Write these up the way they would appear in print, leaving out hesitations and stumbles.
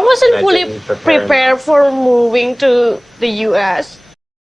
I wasn't I fully didn't prepare. prepared for moving to the US.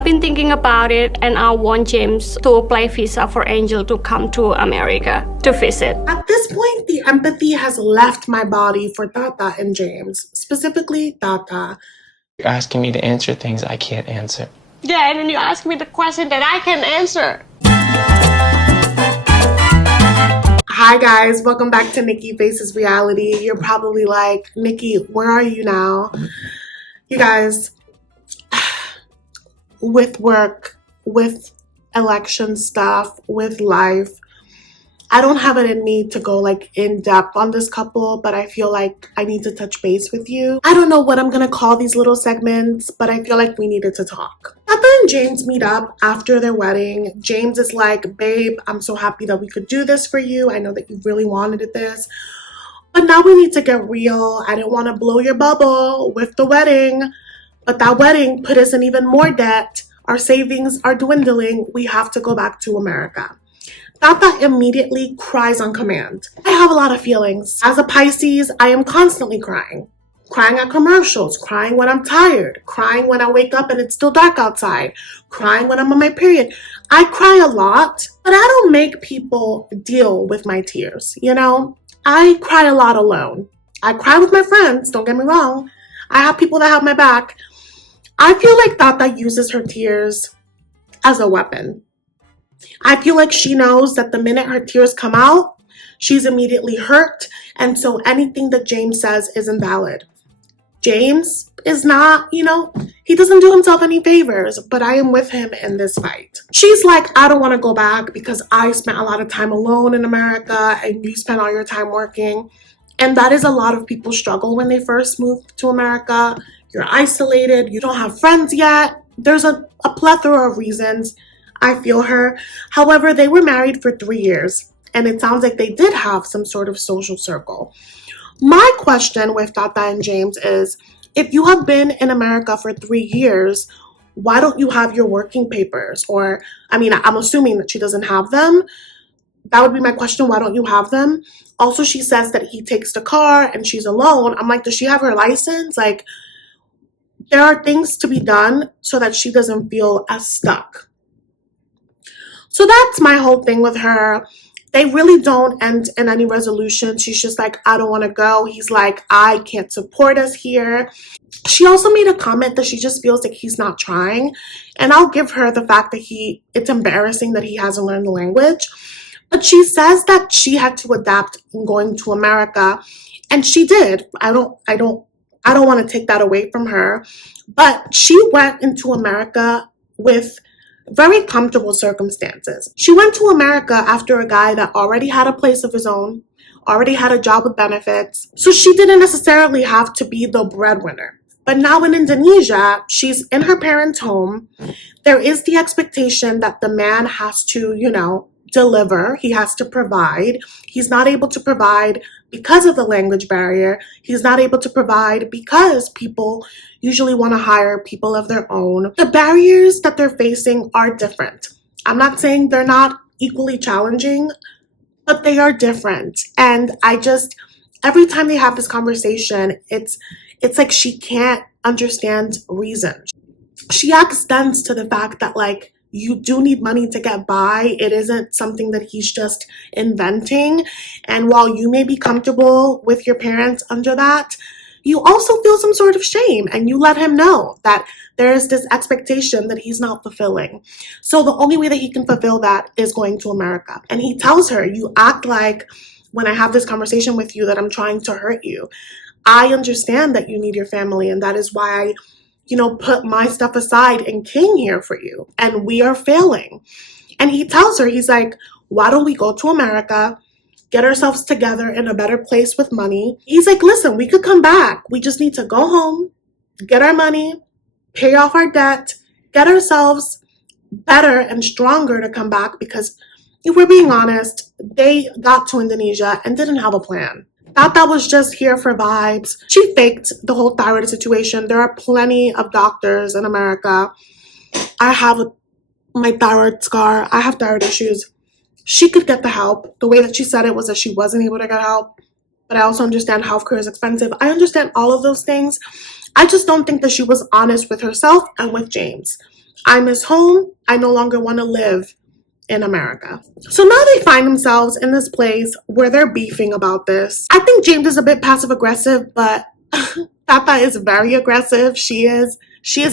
I've been thinking about it, and I want James to apply visa for Angel to come to America to visit. At this point, the empathy has left my body for Tata and James, specifically Tata. You're asking me to answer things I can't answer. Yeah, and then you ask me the question that I can answer. Hi guys, welcome back to Nikki Faces Reality. You're probably like, Nikki, where are you now? You guys, with work, with election stuff, with life, I don't have it in me to go like in depth on this couple, but I feel like I need to touch base with you. I don't know what I'm gonna call these little segments, but I feel like we needed to talk. Tata and James meet up after their wedding. James is like, babe, I'm so happy that we could do this for you. I know that you really wanted this, but now we need to get real. I didn't want to blow your bubble with the wedding, but that wedding put us in even more debt. Our savings are dwindling. We have to go back to America. Tata immediately cries on command. I have a lot of feelings. As a Pisces, I am constantly crying. Crying at commercials, crying when I'm tired, crying when I wake up and it's still dark outside, crying when I'm on my period. I cry a lot, but I don't make people deal with my tears, you know? I cry a lot alone. I cry with my friends, don't get me wrong. I have people that have my back. I feel like Tata uses her tears as a weapon. I feel like she knows that the minute her tears come out, she's immediately hurt, and so anything that James says is invalid. James is not, he doesn't do himself any favors, but I am with him in this fight. She's like, I don't want to go back because I spent a lot of time alone in America and you spent all your time working. And that is a lot of people's struggle when they first move to America. You're isolated, you don't have friends yet. There's a plethora of reasons. I feel her. However, they were married for 3 years, and it sounds like they did have some sort of social circle. My question with Tata and James is, if you have been in America for 3 years, why don't you have your working papers? Or, I'm assuming that she doesn't have them. That would be my question. Why don't you have them? Also, she says that he takes the car and she's alone. I'm like, does she have her license? Like, there are things to be done so that she doesn't feel as stuck. So that's my whole thing with her. They really don't end in any resolution. She's just like, I don't want to go. He's like, I can't support us here. She also made a comment that she just feels like he's not trying. And I'll give her the fact that it's embarrassing that he hasn't learned the language. But she says that she had to adapt in going to America. And she did. I don't want to take that away from her. But she went into America with very comfortable circumstances. She went to America after a guy that already had a place of his own, already had a job with benefits. So she didn't necessarily have to be the breadwinner. But now in Indonesia, she's in her parents' home. There is the expectation that the man has to, deliver. He has to provide. He's not able to provide because of the language barrier. He's not able to provide because people usually want to hire people of their own. The barriers that they're facing are different. I'm not saying they're not equally challenging, but they are different. And every time they have this conversation, it's like she can't understand reason. She extends to the fact that you do need money to get by. It isn't something that he's just inventing. And while you may be comfortable with your parents under that, you also feel some sort of shame, and you let him know that there is this expectation that he's not fulfilling. So the only way that he can fulfill that is going to America. And he tells her, you act like when I have this conversation with you that I'm trying to hurt you. I understand that you need your family, and that is why I put my stuff aside and came here for you. And we are failing. And he tells her, he's like, why don't we go to America, get ourselves together in a better place with money? He's like, listen, we could come back. We just need to go home, get our money, pay off our debt, get ourselves better and stronger to come back, because if we're being honest, they got to Indonesia and didn't have a plan. Tata was just here for vibes. She faked the whole thyroid situation. There are plenty of doctors in America. I have my thyroid scar. I have thyroid issues. She could get the help. The way that she said it was that she wasn't able to get help. but I also understand healthcare is expensive. I understand all of those things. I just don't think that she was honest with herself and with James. I miss home. I no longer want to live in America. So now they find themselves in this place where they're beefing about this. I think James is a bit passive aggressive, but Tata is very aggressive. She is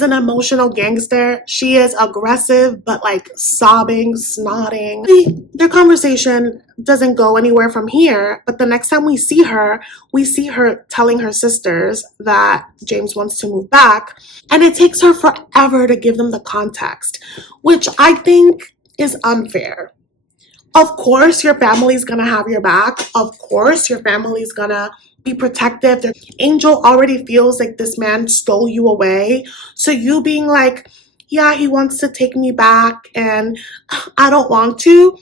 an emotional gangster. She is aggressive, but like sobbing, snotting. Their conversation doesn't go anywhere from here, but the next time we see her telling her sisters that James wants to move back, and it takes her forever to give them the context, which I think is unfair. Of course, your family's gonna have your back. Of course, your family's gonna be protective. Angel already feels like this man stole you away. So you being like, yeah, he wants to take me back and I don't want to,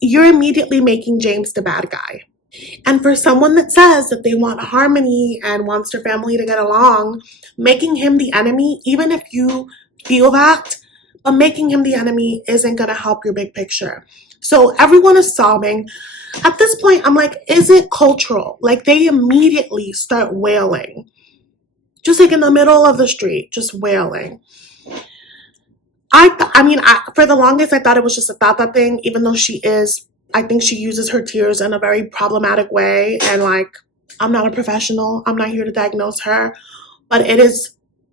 you're immediately making James the bad guy. And for someone that says that they want harmony and wants their family to get along, making him the enemy, even if you feel that, but making him the enemy isn't going to help your big picture. So everyone is sobbing. At this point, I'm like, is it cultural? Like, they immediately start wailing. Just like in the middle of the street, just wailing. For the longest, I thought it was just a Tata thing, even though I think she uses her tears in a very problematic way. And like, I'm not a professional. I'm not here to diagnose her, but it is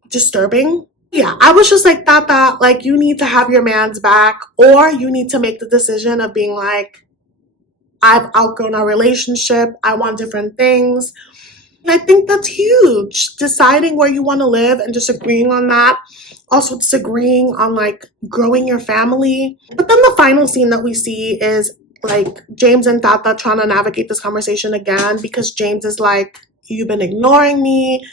disturbing. Yeah, I was just like, Tata, like, you need to have your man's back, or you need to make the decision of being like, I've outgrown our relationship. I want different things. And I think that's huge. Deciding where you want to live and disagreeing on that. Also disagreeing on like growing your family. But then the final scene that we see is like James and Tata trying to navigate this conversation again, because James is like, you've been ignoring me.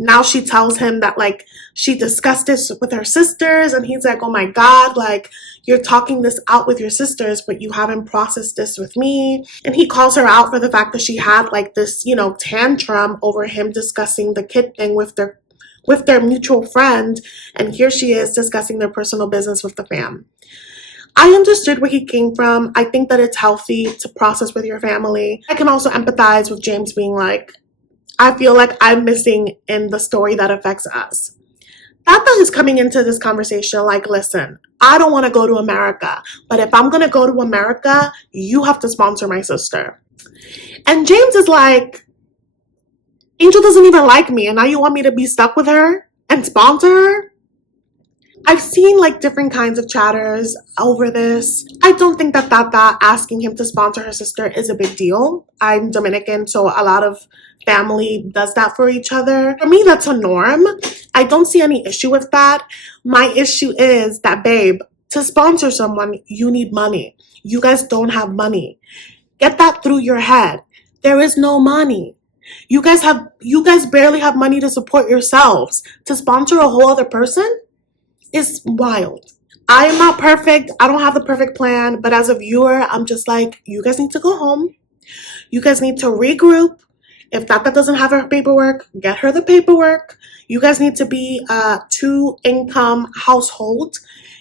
Now she tells him that like she discussed this with her sisters, and he's like, oh my God, like you're talking this out with your sisters, but you haven't processed this with me. And he calls her out for the fact that she had like this, tantrum over him discussing the kid thing with their mutual friend. And here she is discussing their personal business with the fam. I understood where he came from. I think that it's healthy to process with your family. I can also empathize with James being like, I feel like I'm missing in the story that affects us. Tata is coming into this conversation like, listen, I don't want to go to America, but if I'm going to go to America, you have to sponsor my sister. And James is like, Angel doesn't even like me, and now you want me to be stuck with her and sponsor her? I've seen like different kinds of chatters over this. I don't think that Tata asking him to sponsor her sister is a big deal. I'm Dominican, so a lot of family does that for each other. For me, that's a norm. I don't see any issue with that. My issue is that, babe, to sponsor someone, you need money. You guys don't have money. Get that through your head. There is no money. You guys barely have money to support yourselves. To sponsor a whole other person is wild. I am not perfect. I don't have the perfect plan, but as a viewer, I'm just like, you guys need to go home. You guys need to regroup. If Tata doesn't have her paperwork, get her the paperwork. You guys need to be a 2-income household.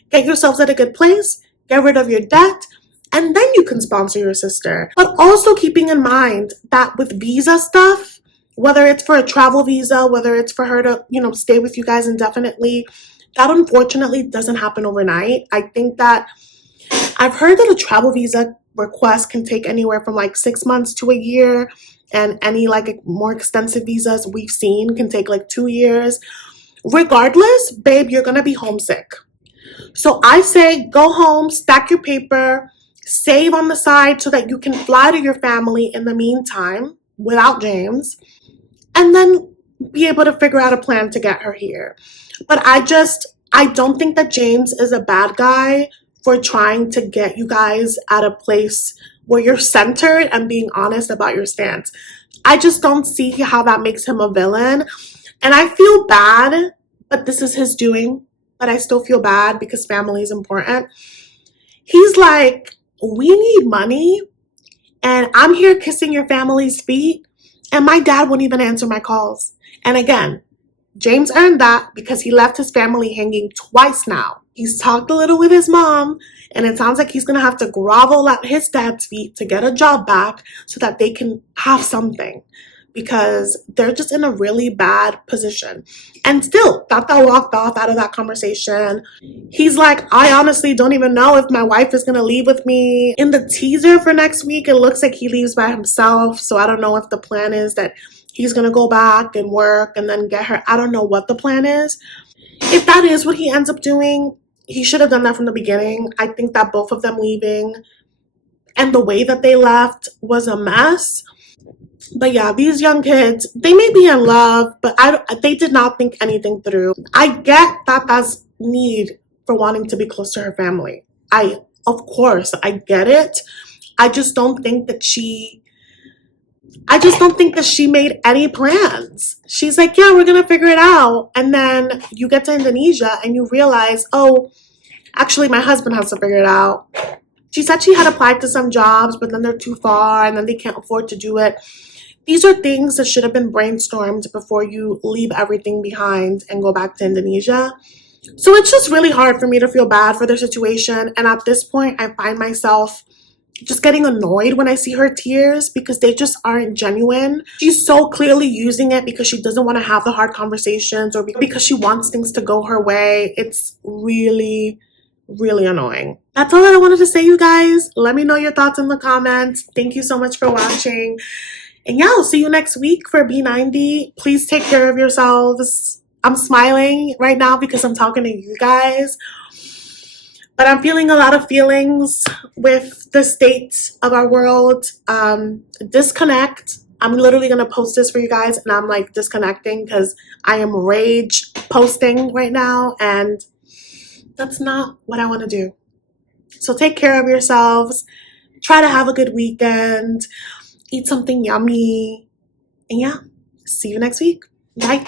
Get yourselves at a good place. Get rid of your debt. And then you can sponsor your sister. But also keeping in mind that with visa stuff, whether it's for a travel visa, whether it's for her to, stay with you guys indefinitely, that unfortunately doesn't happen overnight. I think that I've heard that a travel visa request can take anywhere from like 6 months to a year. And any like more extensive visas we've seen can take like 2 years. Regardless, babe, you're going to be homesick. So I say go home, stack your paper, save on the side so that you can fly to your family in the meantime without James, and then be able to figure out a plan to get her here. But I don't think that James is a bad guy for trying to get you guys at a place where you're centered and being honest about your stance. I just don't see how that makes him a villain. And I feel bad, but this is his doing. But I still feel bad because family is important. He's like, we need money, and I'm here kissing your family's feet, and my dad won't even answer my calls. And again, James earned that because he left his family hanging twice now. He's talked a little with his mom, and it sounds like he's going to have to grovel at his dad's feet to get a job back so that they can have something, because they're just in a really bad position. And still, Tata walked off out of that conversation. He's like, I honestly don't even know if my wife is going to leave with me. In the teaser for next week, it looks like he leaves by himself. So I don't know if the plan is that he's going to go back and work and then get her. I don't know what the plan is. If that is what he ends up doing, he should have done that from the beginning. I think that both of them leaving and the way that they left was a mess. But yeah, these young kids, they may be in love, but they did not think anything through. I get Tata's need for wanting to be close to her family. Of course, I get it. I just don't think that she made any plans. She's like, yeah, we're going to figure it out. And then you get to Indonesia and you realize, oh, actually, my husband has to figure it out. She said she had applied to some jobs, but then they're too far and then they can't afford to do it. These are things that should have been brainstormed before you leave everything behind and go back to Indonesia. So it's just really hard for me to feel bad for their situation. And at this point, I find myself just getting annoyed when I see her tears because they just aren't genuine. She's so clearly using it because she doesn't want to have the hard conversations or because she wants things to go her way. It's really, really annoying. That's all that I wanted to say, you guys. Let me know your thoughts in the comments. Thank you so much for watching. And yeah, I'll see you next week for B90. Please take care of yourselves. I'm smiling right now because I'm talking to you guys. But I'm feeling a lot of feelings with the state of our world. Disconnect. I'm literally going to post this for you guys. And I'm like disconnecting because I am rage posting right now. And that's not what I want to do. So take care of yourselves. Try to have a good weekend. Eat something yummy. And yeah, see you next week. Bye.